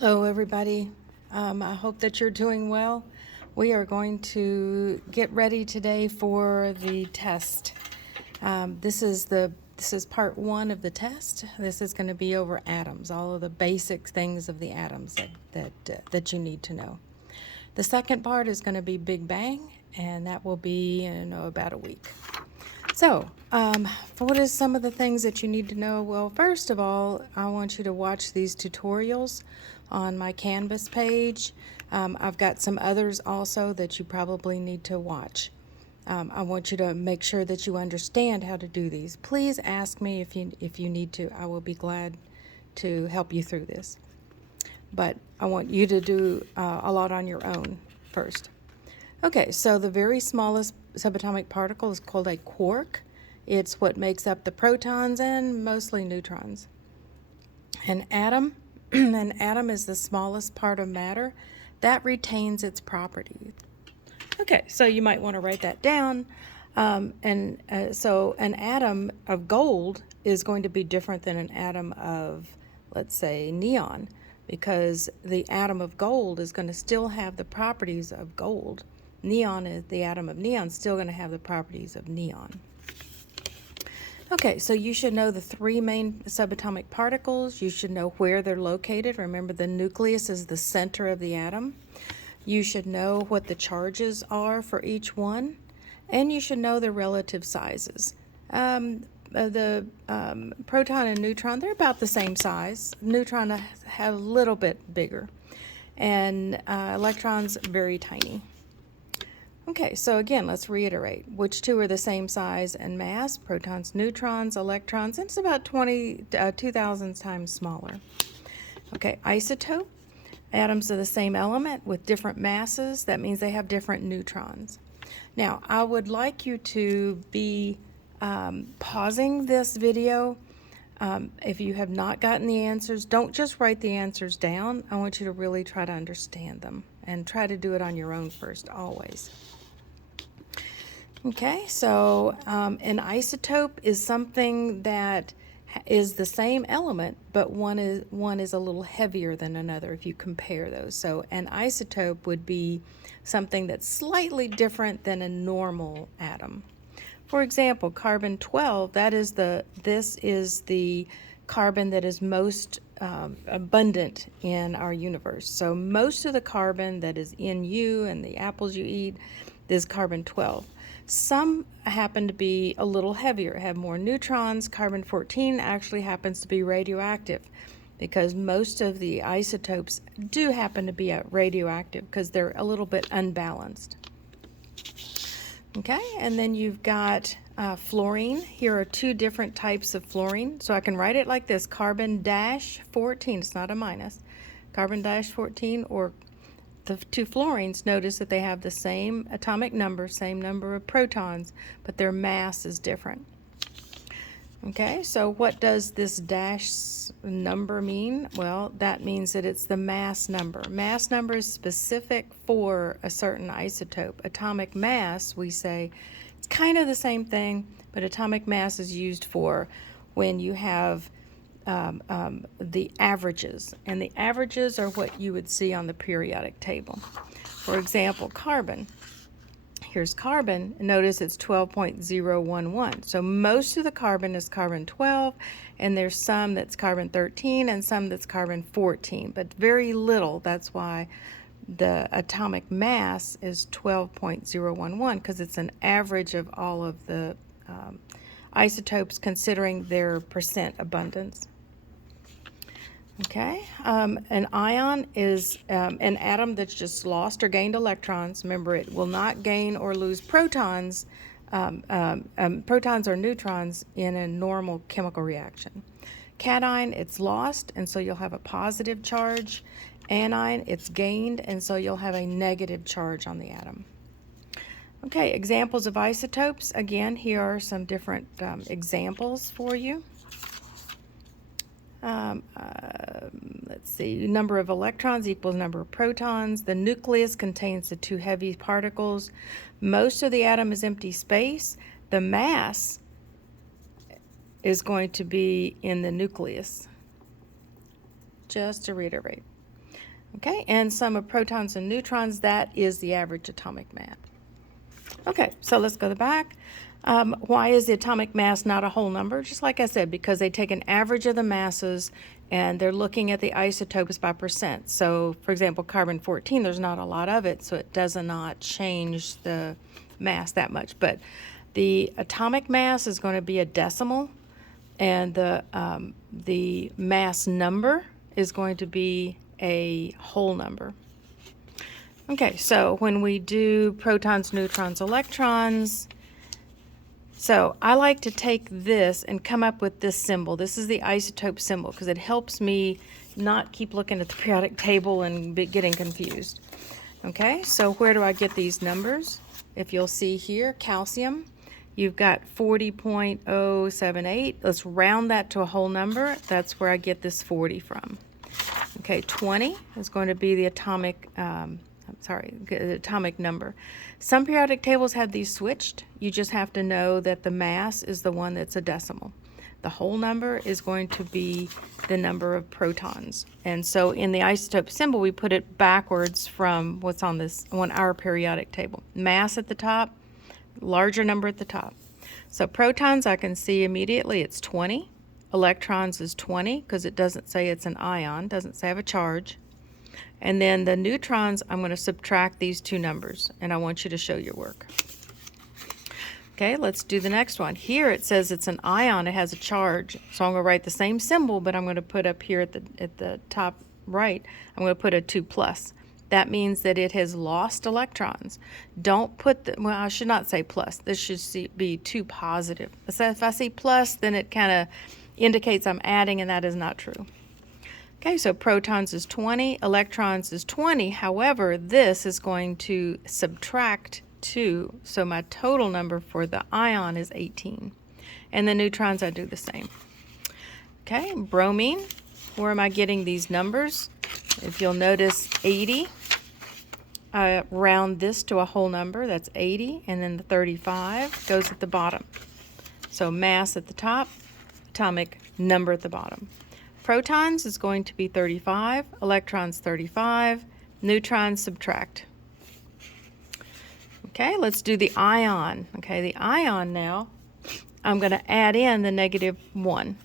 Hello, everybody. I hope that you're doing well. We are going to get ready today for the test. This is part one of the test. This is going to be over atoms, all of the basic things of the atoms that you need to know. The second part is going to be Big Bang, and that will be in about a week. So, what is some of the things that you need to know? Well, first of all, I want you to watch these tutorials on my Canvas page. I've got some others also that you probably need to watch. I want you to make sure that you understand how to do these. Please ask me if you need to. I will be glad to help you through this. But I want you to do a lot on your own first. Okay, so the very smallest subatomic particle is called a quark. It's what makes up the protons and mostly neutrons. An atom, an atom is the smallest part of matter that retains its properties. Okay, so you might want to write that down. So an atom of gold is going to be different than an atom of, let's say, neon, because the atom of gold is going to still have the properties of gold. The atom of neon, still going to have the properties of neon. Okay, so you should know the three main subatomic particles. You should know where they're located. Remember, the nucleus is the center of the atom. You should know what the charges are for each one, and you should know the relative sizes. The proton and neutron, they're about the same size. Neutron have a little bit bigger, and electrons very tiny. Okay, so again, let's reiterate. Which two are the same size and mass? Protons, neutrons, electrons, and it's about 2,000 times smaller. Okay, isotope. Atoms of the same element with different masses. That means they have different neutrons. Now, I would like you to be pausing this video. If you have not gotten the answers, don't just write the answers down. I want you to really try to understand them and try to do it on your own first, always. Okay, so an isotope is something that is the same element, but one is a little heavier than another if you compare those. So an isotope would be something that's slightly different than a normal atom. For example, carbon 12, this is the carbon that is most abundant in our universe. So most of the carbon that is in you and the apples you eat is carbon 12. Some happen to be a little heavier, have more neutrons. Carbon 14 actually happens to be radioactive because most of the isotopes do happen to be radioactive because they're a little bit unbalanced. Okay, and then you've got fluorine. Here are two different types of fluorine. So I can write it like this, carbon-14, it's not a minus. Carbon-14, or the two fluorines, notice that they have the same atomic number, same number of protons, but their mass is different. Okay, so what does this dash number mean? Well, that means that it's the mass number. Mass number is specific for a certain isotope. Atomic mass, we say, it's kind of the same thing, but atomic mass is used for when you have the averages, and the averages are what you would see on the periodic table. For example, carbon. Here's carbon, and notice it's 12.011. So most of the carbon is carbon 12, and there's some that's carbon 13 and some that's carbon 14, but very little. That's why the atomic mass is 12.011, because it's an average of all of the isotopes considering their percent abundance. Okay, an ion is an atom that's just lost or gained electrons. Remember, it will not gain or lose protons, protons or neutrons in a normal chemical reaction. Cation, it's lost, and so you'll have a positive charge. Anion, it's gained, and so you'll have a negative charge on the atom. Okay, examples of isotopes. Again, here are some different examples for you. Let's see, number of electrons equals number of protons. The nucleus contains the two heavy particles. Most of the atom is empty space. The mass is going to be in the nucleus. Just to reiterate. Okay, and sum of protons and neutrons, that is the average atomic mass. Okay, so let's go back. Why is the atomic mass not a whole number? Just like I said, because they take an average of the masses and they're looking at the isotopes by percent. So, for example, carbon-14, there's not a lot of it, so it does not change the mass that much. But the atomic mass is going to be a decimal, and the mass number is going to be a whole number. Okay, so when we do protons, neutrons, electrons, so I like to take this and come up with this symbol. This is the isotope symbol because it helps me not keep looking at the periodic table and getting confused. Okay, so where do I get these numbers? If you'll see here, calcium, you've got 40.078. Let's round that to a whole number. That's where I get this 40 from. Okay, 20 is going to be the atomic atomic number. Some periodic tables have these switched. You just have to know that the mass is the one that's a decimal. The whole number is going to be the number of protons. And so in the isotope symbol, we put it backwards from what's on our periodic table. Mass at the top, larger number at the top. So protons, I can see immediately it's 20. Electrons is 20 because it doesn't say it's an ion, doesn't say I have a charge. And then the neutrons, I'm going to subtract these two numbers, and I want you to show your work. Okay, let's do the next one. Here it says it's an ion, it has a charge. So I'm going to write the same symbol, but I'm going to put up here at the top right, I'm going to put a 2+. That means that it has lost electrons. Don't put well, I should not say plus. This should be 2 positive. So if I see plus, then it kind of indicates I'm adding, and that is not true. Okay, so protons is 20, electrons is 20. However, this is going to subtract 2, so my total number for the ion is 18. And the neutrons, I do the same. Okay, bromine, where am I getting these numbers? If you'll notice 80, I round this to a whole number, that's 80, and then the 35 goes at the bottom. So mass at the top, atomic number at the bottom. Protons is going to be 35, electrons 35, neutrons subtract. Okay, let's do the ion. Okay, the ion now, I'm going to add in the -1.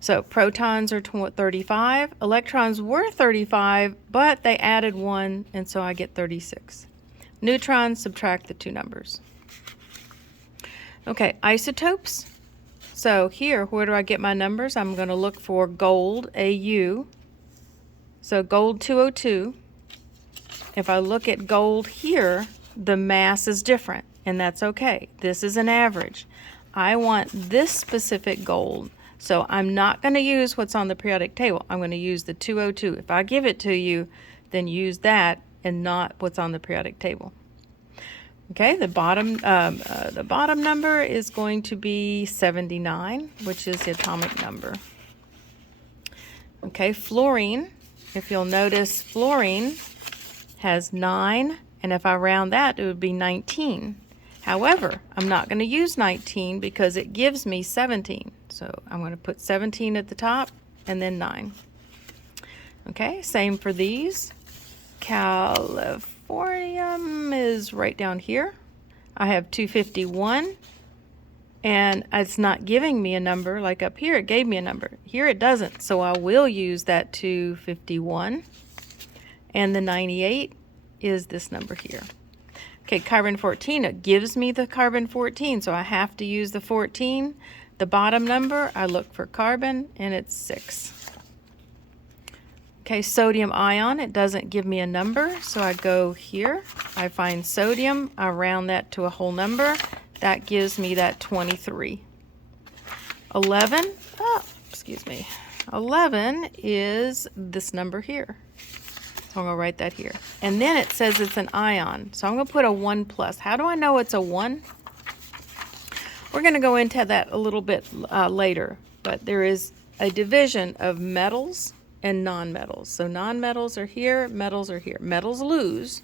So protons are 35, electrons were 35, but they added 1, and so I get 36. Neutrons subtract the two numbers. Okay, isotopes. So here, where do I get my numbers? I'm going to look for gold, AU. So gold 202. If I look at gold here, the mass is different, and that's okay. This is an average. I want this specific gold, so I'm not going to use what's on the periodic table. I'm going to use the 202. If I give it to you, then use that and not what's on the periodic table. Okay, the bottom number is going to be 79, which is the atomic number. Okay, fluorine. If you'll notice, fluorine has 9, and if I round that, it would be 19. However, I'm not going to use 19 because it gives me 17. So I'm going to put 17 at the top and then 9. Okay, same for these. Californium is right down here. I have 251, and it's not giving me a number. Like up here, it gave me a number. Here it doesn't, so I will use that 251. And the 98 is this number here. Okay, carbon-14, it gives me the carbon-14, so I have to use the 14. The bottom number, I look for carbon, and it's 6. Okay, sodium ion, it doesn't give me a number, so I go here, I find sodium, I round that to a whole number, that gives me that 23. 11 is this number here. So I'm going to write that here. And then it says it's an ion, so I'm going to put a 1+. How do I know it's a 1? We're going to go into that a little bit later, but there is a division of metals and nonmetals. So nonmetals are here, metals are here. Metals lose,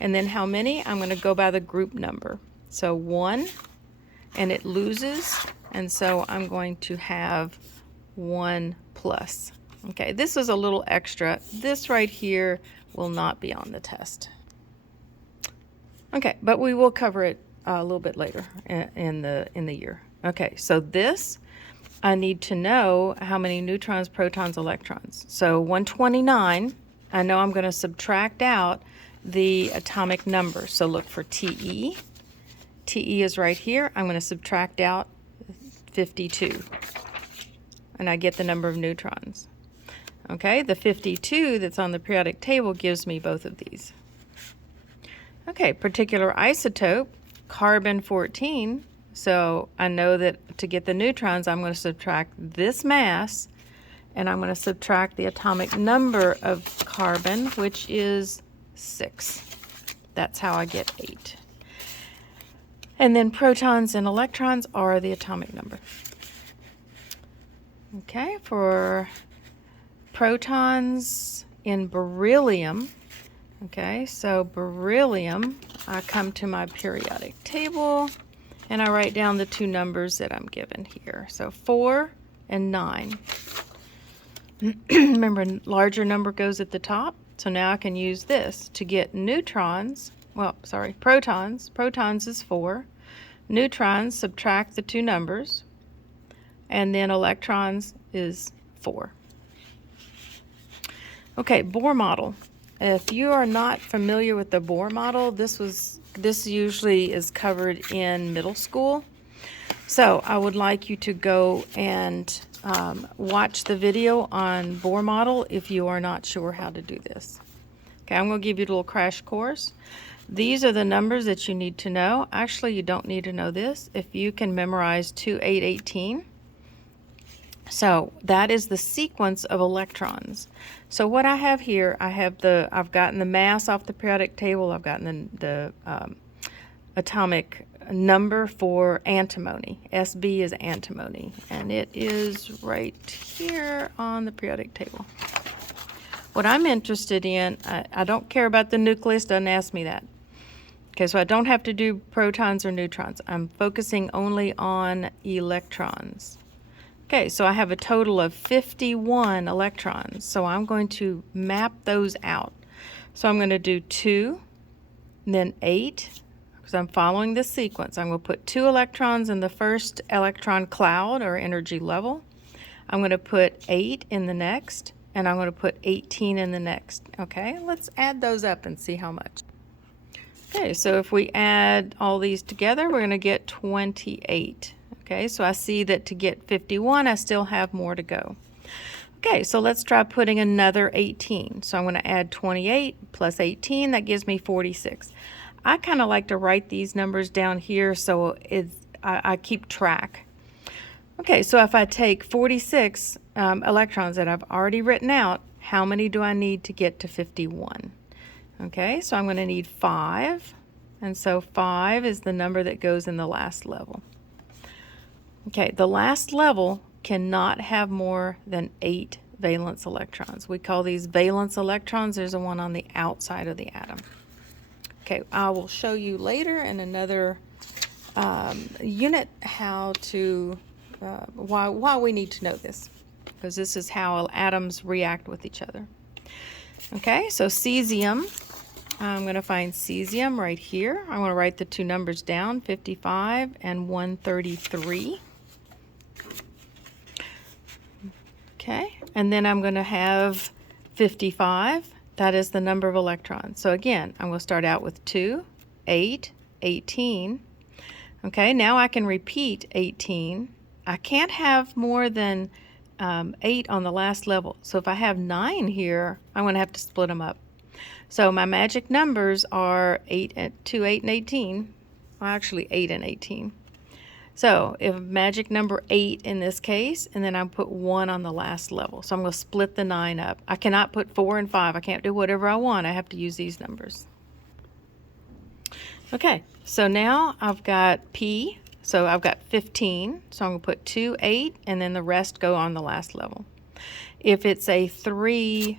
and then how many? I'm going to go by the group number. So 1, and it loses, and so I'm going to have 1+. Okay, this is a little extra. This right here will not be on the test. Okay, but we will cover it a little bit later in the year. Okay, so this, I need to know how many neutrons, protons, electrons. So 129, I know I'm going to subtract out the atomic number. So look for TE. TE is right here. I'm going to subtract out 52. And I get the number of neutrons. Okay, the 52 that's on the periodic table gives me both of these. Okay, particular isotope, carbon-14. So I know that to get the neutrons, I'm going to subtract this mass, and I'm going to subtract the atomic number of carbon, which is 6. That's how I get 8. And then protons and electrons are the atomic number. Okay, for protons in beryllium, okay, so beryllium, I come to my periodic table and I write down the two numbers that I'm given here. So 4 and 9. Remember, larger number goes at the top, so now I can use this to get neutrons, protons. Protons is 4. Neutrons, subtract the two numbers, and then electrons is 4. Okay, Bohr model. If you are not familiar with the Bohr model, this usually is covered in middle school. So I would like you to go and watch the video on Bohr model if you are not sure how to do this. Okay, I'm going to give you a little crash course. These are the numbers that you need to know. Actually, you don't need to know this. If you can memorize 2, 8, 18. So that is the sequence of electrons. So what I have here, I've gotten the mass off the periodic table. I've gotten the atomic number for antimony. SB is antimony, and it is right here on the periodic table. What I'm interested in, I don't care about the nucleus, doesn't ask me that. Okay, so I don't have to do protons or neutrons. I'm focusing only on electrons. Okay, so I have a total of 51 electrons, so I'm going to map those out. So I'm going to do 2, and then 8, because I'm following this sequence. I'm going to put 2 electrons in the first electron cloud or energy level. I'm going to put 8 in the next, and I'm going to put 18 in the next. Okay, let's add those up and see how much. Okay, so if we add all these together, we're going to get 28. Okay, so I see that to get 51, I still have more to go. Okay, so let's try putting another 18. So I'm going to add 28 plus 18, that gives me 46. I kind of like to write these numbers down here so I keep track. Okay, so if I take 46 electrons that I've already written out, how many do I need to get to 51? Okay, so I'm going to need 5, and so 5 is the number that goes in the last level. Okay, the last level cannot have more than 8 valence electrons. We call these valence electrons. There's a one on the outside of the atom. Okay, I will show you later in another unit how to, why we need to know this, because this is how atoms react with each other. Okay, so cesium, I'm going to find cesium right here. I'm going to write the two numbers down, 55 and 133. Okay, and then I'm going to have 55. That is the number of electrons. So again, I'm going to start out with 2, 8, 18. Okay, now I can repeat 18. I can't have more than 8 on the last level. So if I have 9 here, I'm going to have to split them up. So my magic numbers are 2, 8, and 18. Well, actually 8 and 18. So if magic number 8 in this case, and then I put 1 on the last level. So I'm going to split the 9 up. I cannot put 4 and 5. I can't do whatever I want. I have to use these numbers. Okay, so now I've got P. So I've got 15. So I'm going to put 2, 8, and then the rest go on the last level. If it's a 3,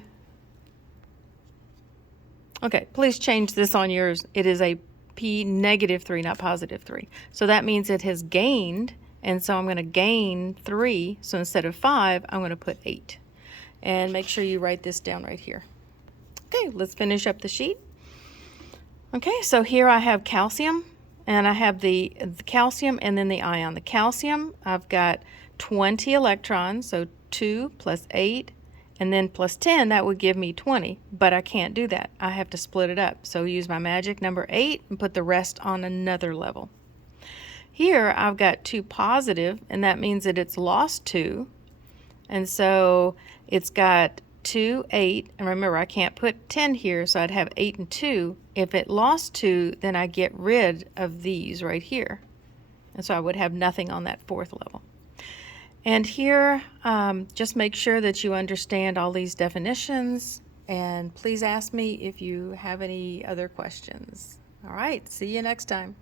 okay, please change this on yours. It is a P -3, not +3. So that means it has gained, and so I'm going to gain 3. So instead of 5, I'm going to put 8. And make sure you write this down right here. Okay, let's finish up the sheet. Okay, so here I have calcium, and I have the calcium and then the ion. The calcium, I've got 20 electrons, so 2 plus 8, and then plus 10, that would give me 20, but I can't do that. I have to split it up. So use my magic number 8 and put the rest on another level. Here I've got 2 positive, and that means that it's lost 2, and so it's got 2, 8, and remember I can't put 10 here, so I'd have 8 and 2. If it lost 2, then I get rid of these right here, and so I would have nothing on that 4th level. And here, just make sure that you understand all these definitions, and please ask me if you have any other questions. All right, see you next time.